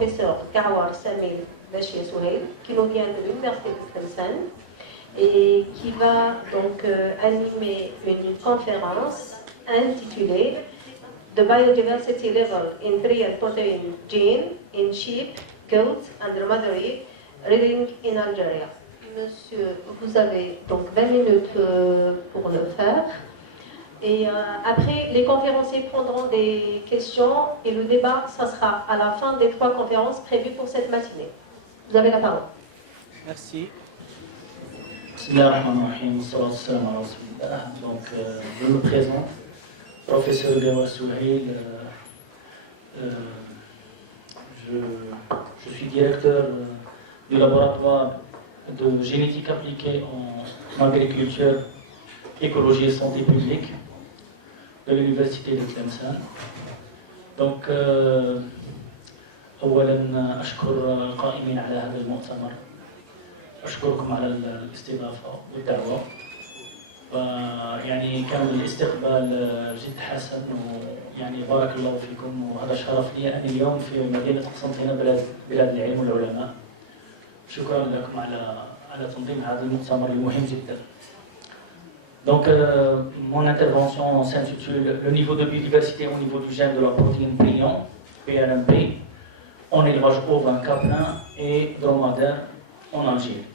professeur Karawar Samir Bachir Souheil, qui nous vient de l'Université de Tlemcen et qui va donc animer une conférence intitulée The Biodiversity Level in Triad Protein Gene in Sheep, Goats and Dromedary Rearing in Algeria. Monsieur, vous avez donc 20 minutes pour le faire. Et après, les conférenciers prendront des questions et le débat, ça sera à la fin des 3 conférences prévues pour cette matinée. Vous avez la parole. Merci. Donc, je me présente, professeur Gawar Souheil. Je suis directeur du laboratoire de génétique appliquée en agriculture, écologie et santé publique de l'Université de Tlemcen. Donc, أولاً أشكر القائمين على هذا المؤتمر. أشكركم على الاستضافة والدعوة. يعني كان الاستقبال جد حسن ويعني بارك الله فيكم وهذا شرف لي أنا اليوم في مدينة قسنطينة بلاد العلم والعلماء. شكرا لكم على تنظيم هذا المؤتمر المهم جدا. Donc, mon intervention s'intitule Le niveau de biodiversité au niveau du gène de la protéine prion, PRMP, en élevage ovin, caprin et dromadaire en Algérie.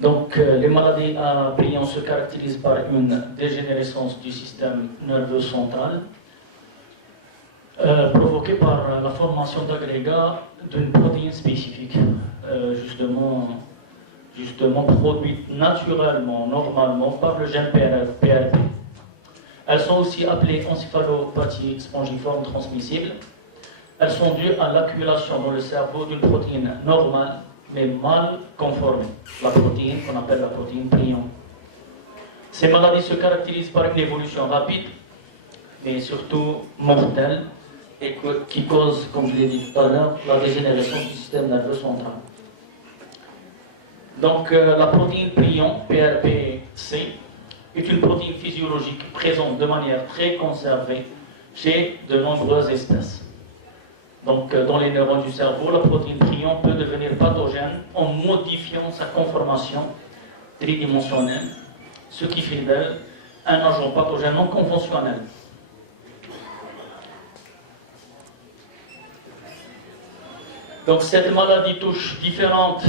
Donc, les maladies à prion se caractérisent par une dégénérescence du système nerveux central provoquée par la formation d'agrégats d'une protéine spécifique, justement produite naturellement, normalement, par le gène PRP. Elles sont aussi appelées encéphalopathie spongiforme transmissible. Elles sont dues à l'accumulation dans le cerveau d'une protéine normale, mais mal conformée, la protéine qu'on appelle la protéine prion. Ces maladies se caractérisent par une évolution rapide, mais surtout mortelle, et qui cause, comme je l'ai dit tout à l'heure, la dégénérescence du système nerveux central. Donc, la protéine prion, PRP-C, est une protéine physiologique présente de manière très conservée chez de nombreuses espèces. Donc, dans les neurones du cerveau, la protéine prion peut devenir pathogène en modifiant sa conformation tridimensionnelle, ce qui fait d'elle un agent pathogène non conventionnel. Donc, cette maladie touche différentes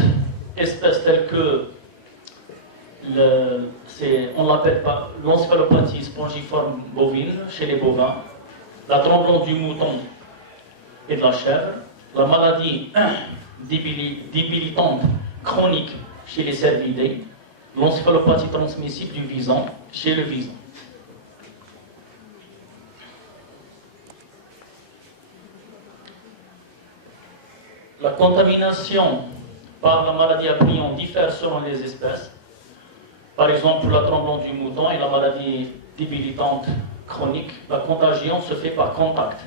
espèces telles que on l'appelle l'encéphalopathie spongiforme bovine chez les bovins, la tremblante du mouton et de la chèvre, la maladie débilitante chronique chez les cervidés, l'encéphalopathie transmissible du vison chez le vison. La contamination par la maladie à prion diffère selon les espèces. Par exemple, pour la tremblante du mouton et la maladie débilitante chronique, la contagion se fait par contact.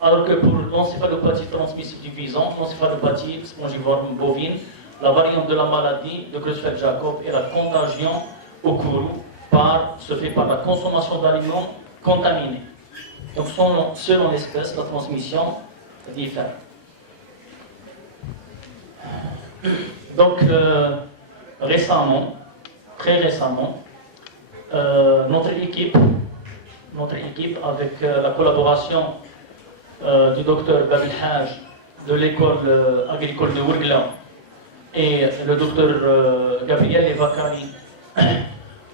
Alors que pour l'encéphalopathie transmissible du vison, l'encéphalopathie spongiforme bovine, la variante de la maladie de Creutzfeldt-Jakob et la contagion au courroux se fait par la consommation d'aliments contaminés. Donc selon l'espèce, la transmission diffère. Donc très récemment, notre équipe avec la collaboration du docteur Babil Haj de l'école agricole de Ouargla et le docteur Gabriel Evakari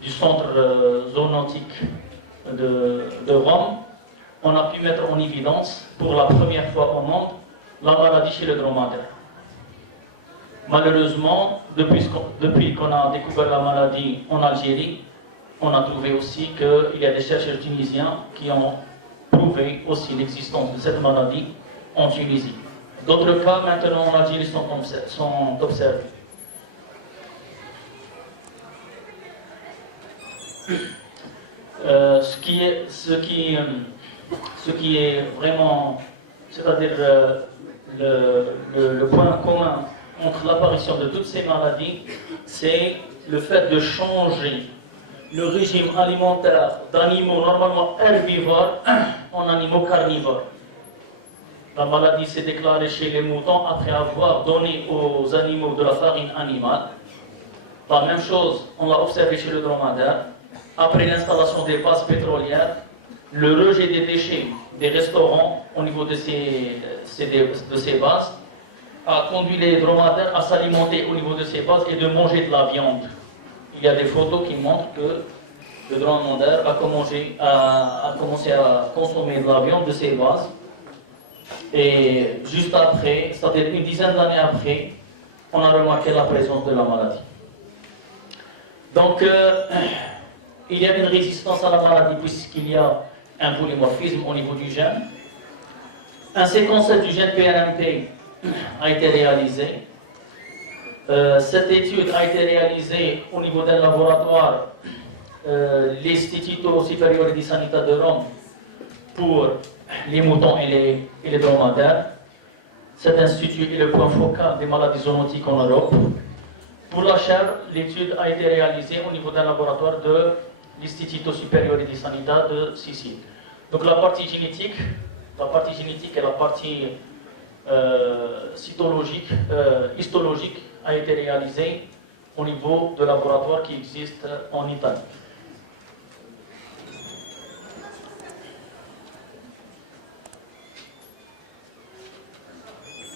du centre zoonotique de Rome, on a pu mettre en évidence pour la première fois au monde la maladie chez le dromadaire. Malheureusement, depuis qu'on a découvert la maladie en Algérie, on a trouvé aussi qu'il y a des chercheurs tunisiens qui ont prouvé aussi l'existence de cette maladie en Tunisie. D'autres cas maintenant en Algérie sont observés. Ce qui est vraiment, c'est-à-dire le point commun entre l'apparition de toutes ces maladies, c'est le fait de changer le régime alimentaire d'animaux normalement herbivores en animaux carnivores. La maladie s'est déclarée chez les moutons après avoir donné aux animaux de la farine animale. La même chose, on l'a observé chez le dromadaire. Après l'installation des bases pétrolières, le rejet des déchets des restaurants au niveau de ces bases a conduit les dromadaires à s'alimenter au niveau de ces bases et de manger de la viande. Il y a des photos qui montrent que le dromadaire a commencé à consommer de la viande de ces bases. Et juste après, c'est-à-dire une dizaine d'années après, on a remarqué la présence de la maladie. Donc, il y a une résistance à la maladie puisqu'il y a un polymorphisme au niveau du gène. Un séquençage du gène PNMP a été réalisé. Cette étude a été réalisée au niveau d'un laboratoire, l'Istituto Superiore di Sanità de Rome, pour les moutons et les dromadaires. Cet institut est le point focal des maladies zoonotiques en Europe. Pour la chèvre, l'étude a été réalisée au niveau d'un laboratoire de l'Istituto Superiore di Sanità de Sicile. Donc la partie génétique et la partie histologique a été réalisée au niveau de laboratoires qui existent en Italie.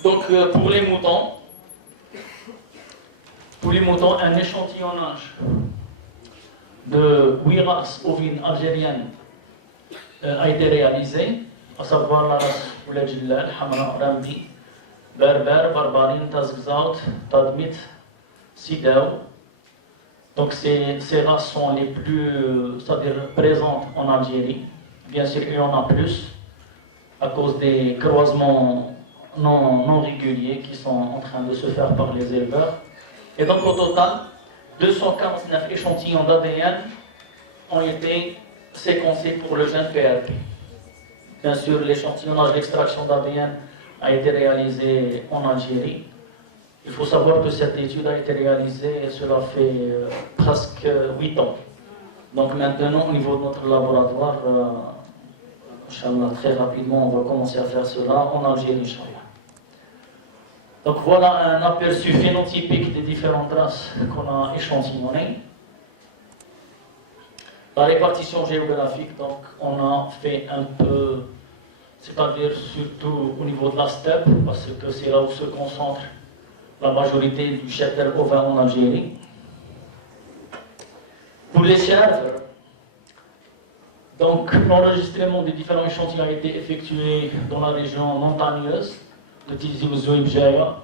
Donc pour les moutons, un échantillonnage de 8 races ovines algériennes a été réalisé, à savoir la race Ouled Jillal, Hamra, Ramdi, Berber, Barbarine, Tazgzaut, Tadmit, Sidaou. Donc ces races sont les plus, c'est-à-dire présentes en Algérie. Bien sûr, il y en a plus à cause des croisements non réguliers qui sont en train de se faire par les éleveurs. Et donc au total, 249 échantillons d'ADN ont été séquencés pour le gène PRP. Bien sûr, l'échantillonnage d'extraction d'ADN a été réalisé en Algérie. Il faut savoir que cette étude a été réalisée, cela fait presque 8 ans. Donc maintenant, au niveau de notre laboratoire, Inch'Allah, très rapidement, on va commencer à faire cela en Algérie, Inch'Allah. Donc voilà un aperçu phénotypique des différentes races qu'on a échantillonnées. La répartition géographique, donc on a fait un peu, c'est-à-dire surtout au niveau de la steppe, parce que c'est là où se concentre la majorité du cheptel ovin en Algérie. Pour les chèvres, donc l'enregistrement des différents échantillons a été effectué dans la région montagneuse de Tizi Ouzou et Bjaya,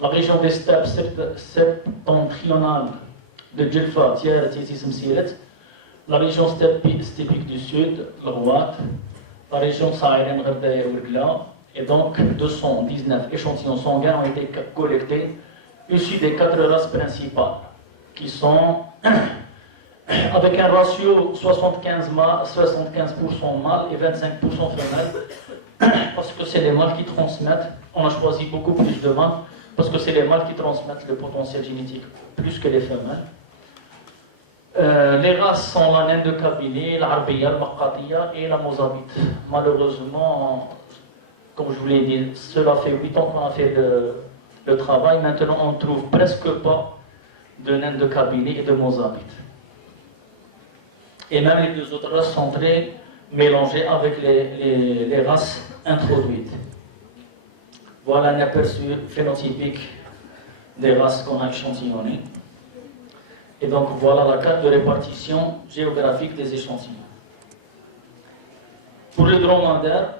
la région des steppes septentrionales de Djelfa, Tier, Tizi Semsiret, la région steppique du sud, le Rouat, la région saharienne Gherdaya et Ourgla, et donc 219 échantillons sanguins ont été collectés, issus des 4 races principales, qui sont avec un ratio 75% mâles et 25% femelles, parce que c'est les mâles qui transmettent. On a choisi beaucoup plus de mâles, parce que c'est les mâles qui transmettent le potentiel génétique, plus que les femelles. Les races sont la naine de Kabylie, l'Arabia, le Maqatiya et la Mozabite. Malheureusement, comme je vous l'ai dit, cela fait 8 ans qu'on a fait le travail. Maintenant, on ne trouve presque pas de naine de Kabylie et de Mozabite. Et même les 2 autres races sont très mélangées avec les races introduites. Voilà un aperçu phénotypique des races qu'on a échantillonnées. Et donc voilà la carte de répartition géographique des échantillons. Pour le dromadaire,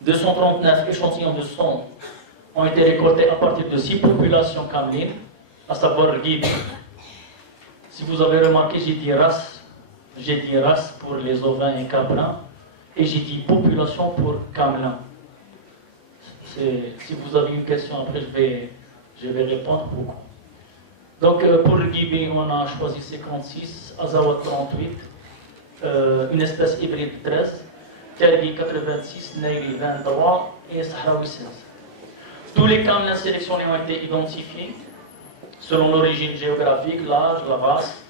239 échantillons de sang ont été récoltés à partir de 6 populations camelines, à savoir le guide. Si vous avez remarqué, j'ai dit race pour les ovins et caprins, et j'ai dit population pour camelins. Si vous avez une question, après je vais répondre beaucoup. Donc pour le Guibé, on a choisi 56, Azawad 38, une espèce hybride 13, Tergi 86, Negri 23 et Sahraoui 16. Tous les camelins sélectionnés ont été identifiés selon l'origine géographique, l'âge, la race,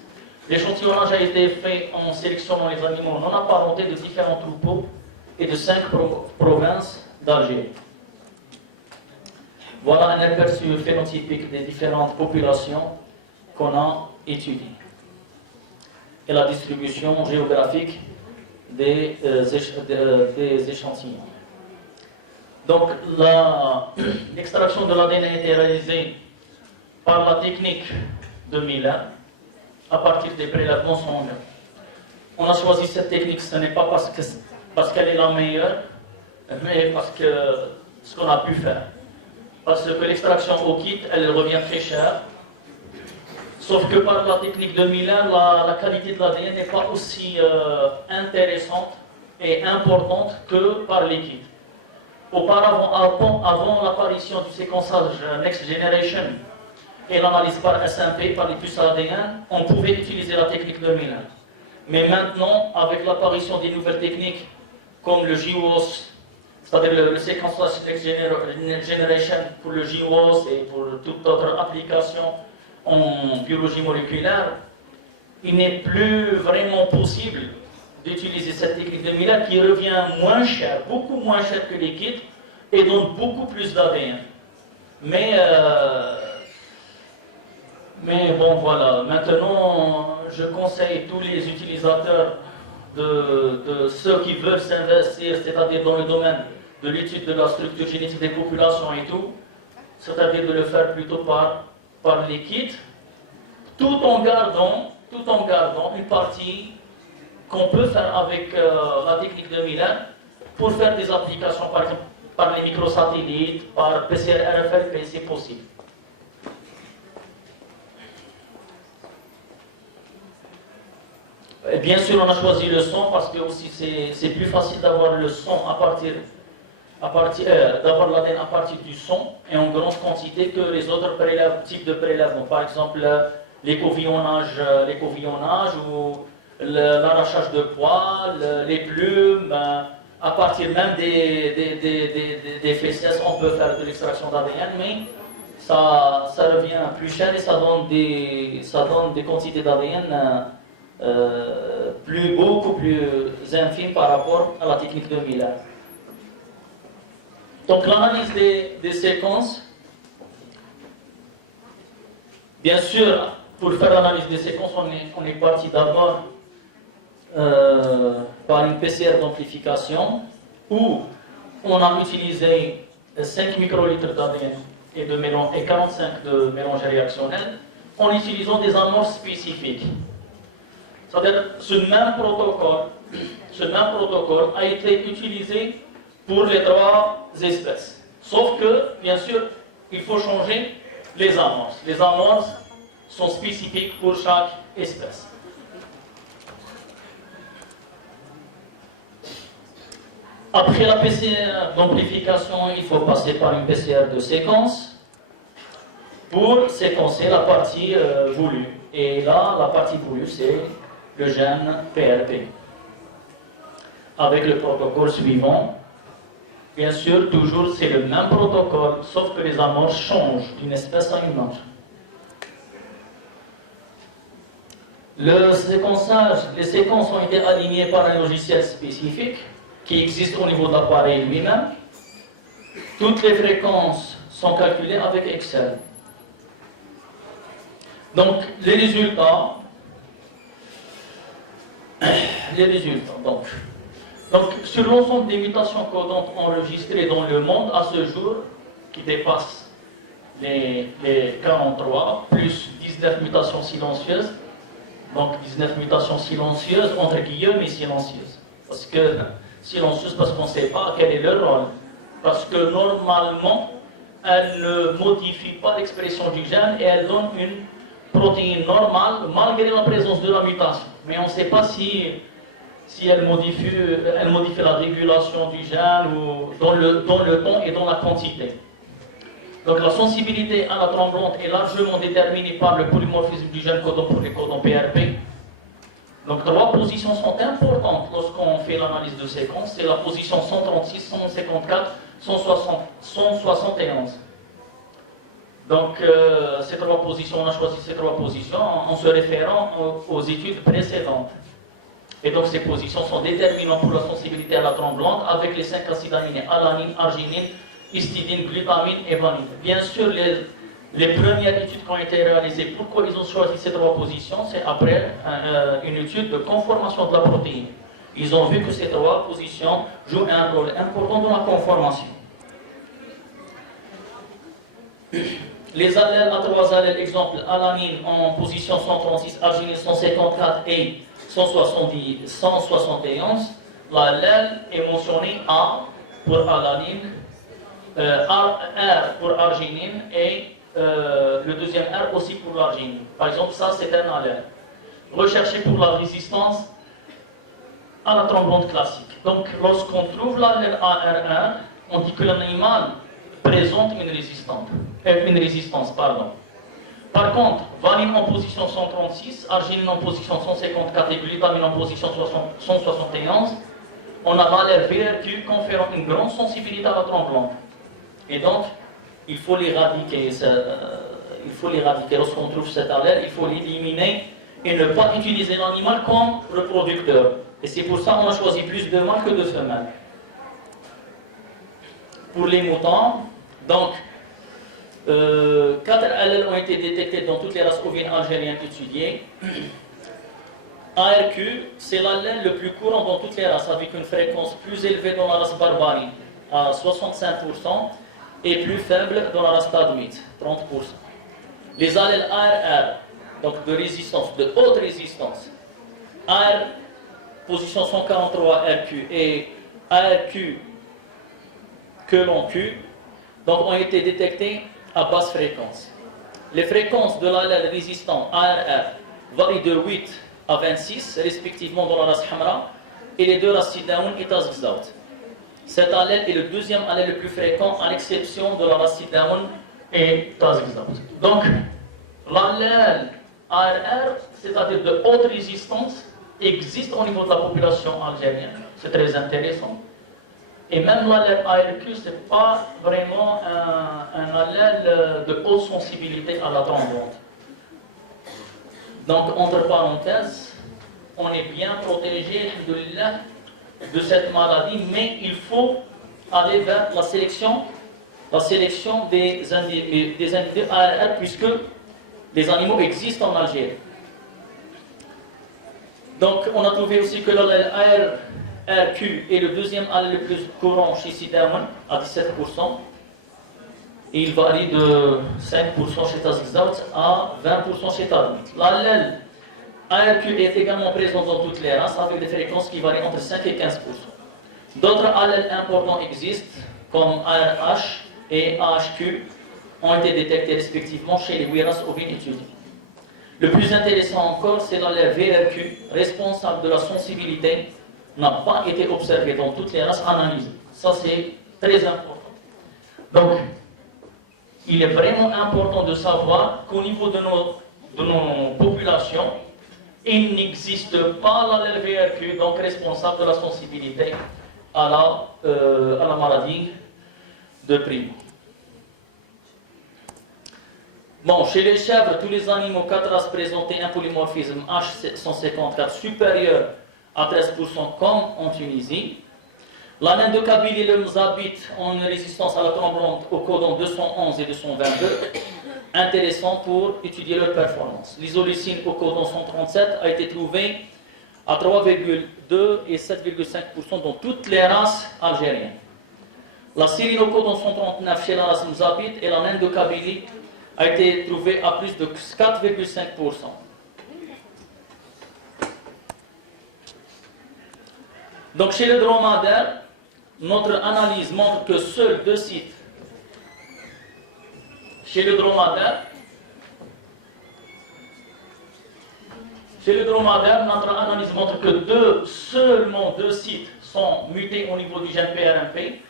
L'échantillonnage a été fait en sélectionnant les animaux non apparentés de différents troupeaux et de 5 provinces d'Algérie. Voilà un aperçu phénotypique des différentes populations qu'on a étudiées et la distribution géographique des échantillons. Donc, l'extraction de l'ADN a été réalisée par la technique de Miller à partir des prélèvements sanguins. On a choisi cette technique, ce n'est pas parce qu'elle est la meilleure, mais parce que ce qu'on a pu faire. Parce que l'extraction au kit, elle revient très chère. Sauf que par la technique de Miller, la qualité de l'ADN n'est pas aussi intéressante et importante que par les kits. Auparavant, avant l'apparition du séquençage Next Generation et l'analyse par SMP, par les puces ADN, on pouvait utiliser la technique de Miller. Mais maintenant, avec l'apparition des nouvelles techniques comme le GWAS, c'est-à-dire le séquençage Next Generation pour le GWAS et pour toute autre application en biologie moléculaire, il n'est plus vraiment possible d'utiliser cette technique de Miller qui revient moins cher, beaucoup moins cher que les kits et donne beaucoup plus d'ADN. Mais bon, voilà. Maintenant, je conseille tous les utilisateurs de ceux qui veulent s'investir, c'est-à-dire dans le domaine de l'étude de la structure génétique des populations et tout, c'est-à-dire de le faire plutôt par les kits, tout en gardant une partie qu'on peut faire avec la technique de Miller pour faire des applications, par exemple, par les microsatellites, par PCR, RFLP, c'est possible. Et bien sûr, on a choisi le son parce que aussi c'est plus facile d'avoir le son d'avoir l'ADN à partir du son et en grande quantité que les autres types de prélèvements. Par exemple, l'écovillonnage ou l'arrachage de poils, les plumes, à partir même des fesses, on peut faire de l'extraction d'ADN, mais ça revient plus cher et ça donne des quantités d'ADN beaucoup plus infimes par rapport à la technique de Miller. Donc l'analyse des séquences, bien sûr, pour faire l'analyse des séquences, on est parti d'abord par une PCR d'amplification où on a utilisé 5 microlitres d'ADN et 45 de mélange réactionnel en utilisant des amorces spécifiques. C'est-à-dire ce même protocole a été utilisé pour les 3 espèces. Sauf que, bien sûr, il faut changer les amorces. Les amorces sont spécifiques pour chaque espèce. Après la PCR d'amplification, il faut passer par une PCR de séquence pour séquencer la partie voulue. Et là, la partie voulue, c'est le gène PRP. Avec le protocole suivant, bien sûr, toujours c'est le même protocole, sauf que les amorces changent d'une espèce à une autre. Les séquences ont été alignées par un logiciel spécifique qui existe au niveau de l'appareil lui-même. Toutes les fréquences sont calculées avec Excel. Donc, les résultats. Donc, sur l'ensemble des mutations codantes enregistrées dans le monde à ce jour, qui dépassent les 43, plus 19 mutations silencieuses, donc 19 mutations silencieuses, entre guillemets, mais silencieuses. Silencieuses parce qu'on ne sait pas quel est leur rôle. Parce que normalement, elles ne modifient pas l'expression du gène et elles donnent une protéine normale malgré la présence de la mutation. Mais on ne sait pas si elle modifie la régulation du gène ou dans le temps et dans la quantité. Donc la sensibilité à la tremblante est largement déterminée par le polymorphisme du gène codon pour les codons PRP. Donc 3 positions sont importantes lorsqu'on fait l'analyse de séquence. C'est la position 136, 154, 171. Donc, ces trois positions, on a choisi ces trois positions en se référant aux études précédentes. Et donc, ces positions sont déterminantes pour la sensibilité à la tremblante avec les 5 acides aminés, alanine, arginine, histidine, glutamine et valine. Bien sûr, les premières études qui ont été réalisées, pourquoi ils ont choisi ces trois positions, c'est après une étude de conformation de la protéine. Ils ont vu que ces trois positions jouent un rôle important dans la conformation. Les allèles à trois allèles, exemple alanine en position 136, arginine 154 et 171, l'allèle est mentionné A pour alanine, R pour arginine et le deuxième R aussi pour l'arginine. Par exemple, ça c'est un allèle. Recherché pour la résistance à la tremblante classique. Donc, lorsqu'on trouve l'allèle ARR, on dit que l'animal présente une résistance. Par contre, valine en position 136, arginine en position 154 et glutamine en position 171, on a l'allèle VRQ conférant une grande sensibilité à la tremblante. Et donc, il faut l'éradiquer. Lorsqu'on trouve cet allèle, il faut l'éliminer et ne pas utiliser l'animal comme reproducteur. Et c'est pour ça qu'on a choisi plus de mâles que de femelles. Pour les moutons, donc, 4 allèles ont été détectés dans toutes les races ovines algériennes étudiées. ARQ, c'est l'allèle le plus courant dans toutes les races, avec une fréquence plus élevée dans la race barbarie, à 65%, et plus faible dans la race tadouite, 30%. Les allèles ARR, donc de résistance, de haute résistance, AR, position 143 RQ, et ARQ que l'on Q, donc ont été détectés à basse fréquence. Les fréquences de l'allèle résistant ARR varient de 8 à 26, respectivement dans la race Hamra, et les deux races Sidaoun et Tazgzaout. Cet allèle est le deuxième allèle le plus fréquent, à l'exception de la race Sidaoun et Tazgzaout. Donc, l'allèle ARR, c'est-à-dire de haute résistance, existe au niveau de la population algérienne. C'est très intéressant. Et même l'allèle ARQ, ce n'est pas vraiment un allèle de haute sensibilité à la tremblante. Donc, entre parenthèses, on est bien protégé, alhamdoulilah, de cette maladie, mais il faut aller vers la sélection des individus ARR, puisque les animaux existent en Algérie. Donc, on a trouvé aussi que l'allèle ARQ est le deuxième allèle le plus courant chez Sidaoun, à 17%. Et il varie de 5% chez Tazgzaout à 20% chez Tadouite. L'allèle ARQ est également présent dans toutes les races, avec des fréquences qui varient entre 5 et 15%. D'autres allèles importants existent, comme ARH et AHQ, ont été détectés respectivement chez les 8 races ovines étudiées. Le plus intéressant encore, c'est l'allèle VRQ, responsable de la sensibilité, n'a pas été observé dans toutes les races analysées. Ça, c'est très important. Donc, il est vraiment important de savoir qu'au niveau de nos populations, il n'existe pas l'allèle VRQ, donc responsable de la sensibilité à la maladie de Primo. Bon, chez les chèvres, tous les animaux, 4 races présentaient un polymorphisme H154 supérieur à 13% comme en Tunisie. La naine de Kabylie et le Mzabit ont une résistance à la tremblante au codon 211 et 222, intéressant pour étudier leur performance. L'isolécine au codon 137 a été trouvée à 3,2 et 7,5% dans toutes les races algériennes. La sérine au codon 139 chez la race Mzabit et la naine de Kabylie a été trouvée à plus de 4,5%. Donc chez le dromadaire, notre analyse montre que seuls 2 sites. Chez le dromadaire, notre analyse montre que seulement 2 sites sont mutés au niveau du gène PRMP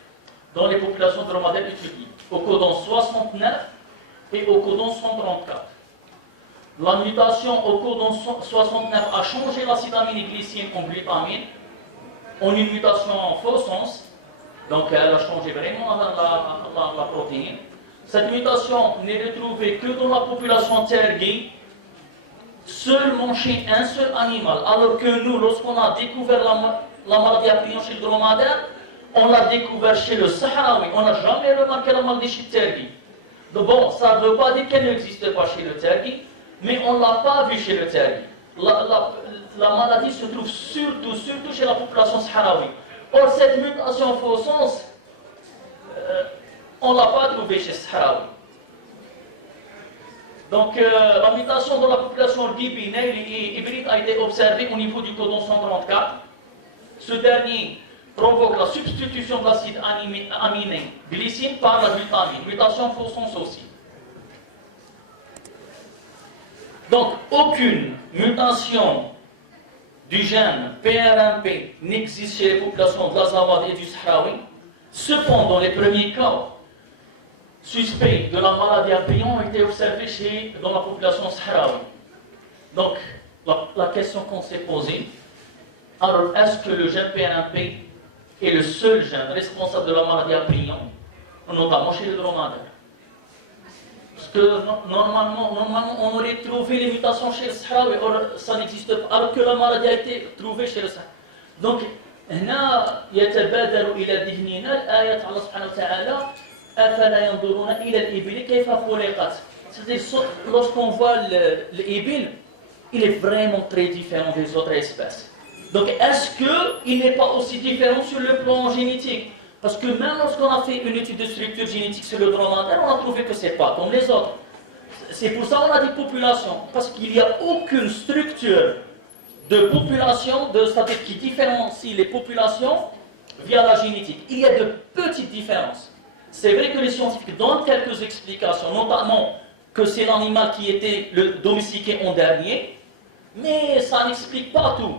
dans les populations dromadaires étudiées, au codon 69 et au codon 134. La mutation au codon 69 a changé l'acide aminoglycine en glutamine, en une mutation en faux sens, donc elle a changé vraiment la protéine. Cette mutation n'est retrouvée que dans la population Tergui, seulement chez un seul animal, alors que nous, lorsqu'on a découvert la maladie à prion chez le dromadaire, on l'a découvert chez le Sahraoui. On n'a jamais remarqué la maladie chez le Tergui. Donc bon, ça ne veut pas dire qu'elle n'existe pas chez le Tergui, mais on ne l'a pas vu chez le Tergui. La maladie se trouve surtout chez la population Sahraoui. Or, cette mutation faux sens, on ne l'a pas trouvée chez Sahraoui. Donc, la mutation dans la population Gibi, Naili et hybride a été observée au niveau du codon 134. Ce dernier provoque la substitution de l'acide aminé glycine par la glutamine. Mutation faux sens aussi. Donc, aucune mutation du gène PRMP n'existe chez les populations de l'Azawad et du Sahraoui. Cependant, les premiers cas suspects de la maladie à prion ont été observés dans la population Sahraoui. Donc, la question qu'on s'est posée, alors est-ce que le gène PRMP est le seul gène responsable de la maladie à prion, notamment chez les dromadaires? Parce que normalement, on aurait trouvé les mutations chez le Sahraoui, or ça n'existe pas, alors que la maladie a été trouvée chez le Sahraoui. Donc, هنا يتبادر إلى ذهننا آية الله سبحانه وتعالى أفلا ينظرون إلى الإبل كيف خلقت. C'est-à-dire, lorsqu'on voit l'Ibil, il est vraiment très différent des autres espèces. Donc, est-ce qu'il n'est pas aussi différent sur le plan génétique? Parce que même lorsqu'on a fait une étude de structure génétique sur le dromadaire, on a trouvé que ce n'est pas comme les autres. C'est pour ça qu'on a des populations, parce qu'il n'y a aucune structure de population, c'est-à-dire qui différencie les populations via la génétique. Il y a de petites différences. C'est vrai que les scientifiques donnent quelques explications, notamment que c'est l'animal qui était domestiqué en dernier, mais ça n'explique pas tout.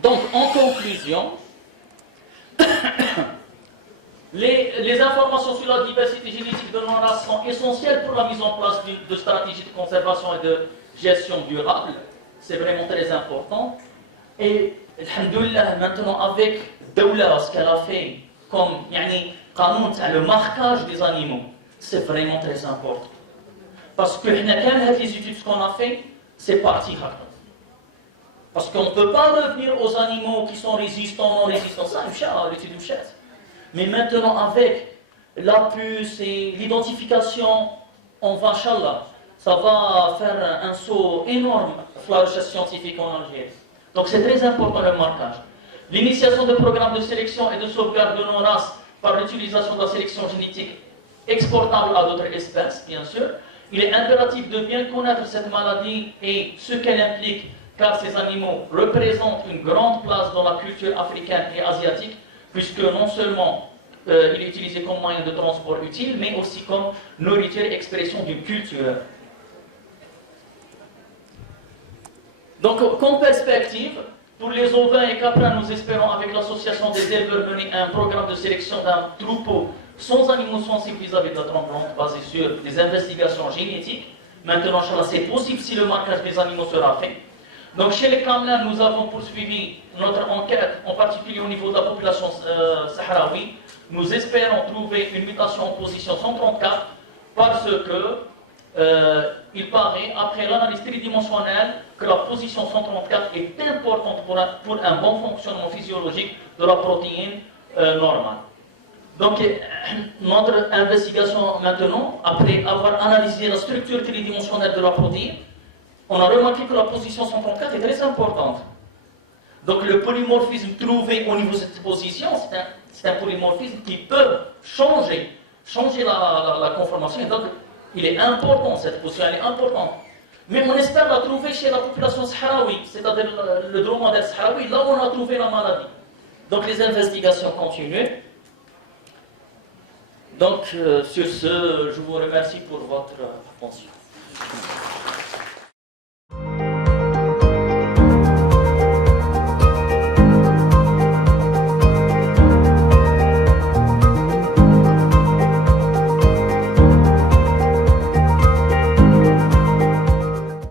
Donc, en conclusion, les informations sur la diversité génétique de nos races sont essentielles pour la mise en place de stratégies de conservation et de gestion durable. C'est vraiment très important. Et, alhamdoulilah, maintenant, avec Daoula, ce qu'elle a fait comme le marquage des animaux, c'est vraiment très important. Parce que les études qu'on a fait, c'est parti. Parce qu'on ne peut pas revenir aux animaux qui sont résistants, non résistants. Ça, l'étude du chat. Mais maintenant, avec la puce et l'identification, on va, Inch'Allah, ça va faire un saut énorme pour la recherche scientifique en Algérie. Donc c'est très important le marquage. L'initiation de programmes de sélection et de sauvegarde de nos races par l'utilisation de la sélection génétique exportable à d'autres espèces, bien sûr. Il est impératif de bien connaître cette maladie et ce qu'elle implique, car ces animaux représentent une grande place dans la culture africaine et asiatique, puisque non seulement il est utilisé comme moyen de transport utile, mais aussi comme nourriture et expression d'une culture. Donc, comme perspective, pour les ovins et caprins, nous espérons avec l'association des éleveurs mener un programme de sélection d'un troupeau sans animaux sensibles vis-à-vis de la trompe-l'onde, basé sur des investigations génétiques. Maintenant, c'est possible si le marquage des animaux sera fait. Donc chez les Camelins, nous avons poursuivi notre enquête, en particulier au niveau de la population sahraoui. Nous espérons trouver une mutation en position 134 parce que il paraît, après l'analyse tridimensionnelle, que la position 134 est importante pour un bon fonctionnement physiologique de la protéine normale. Donc notre investigation maintenant, après avoir analysé la structure tridimensionnelle de la protéine, on a remarqué que la position 134 est très importante. Donc le polymorphisme trouvé au niveau de cette position, c'est un polymorphisme qui peut changer la conformation. Et donc il est important, cette position elle est importante. Mais on espère la trouver chez la population sahraoui, c'est-à-dire le dromadaire sahraoui, là où on a trouvé la maladie. Donc les investigations continuent. Donc sur ce, je vous remercie pour votre attention.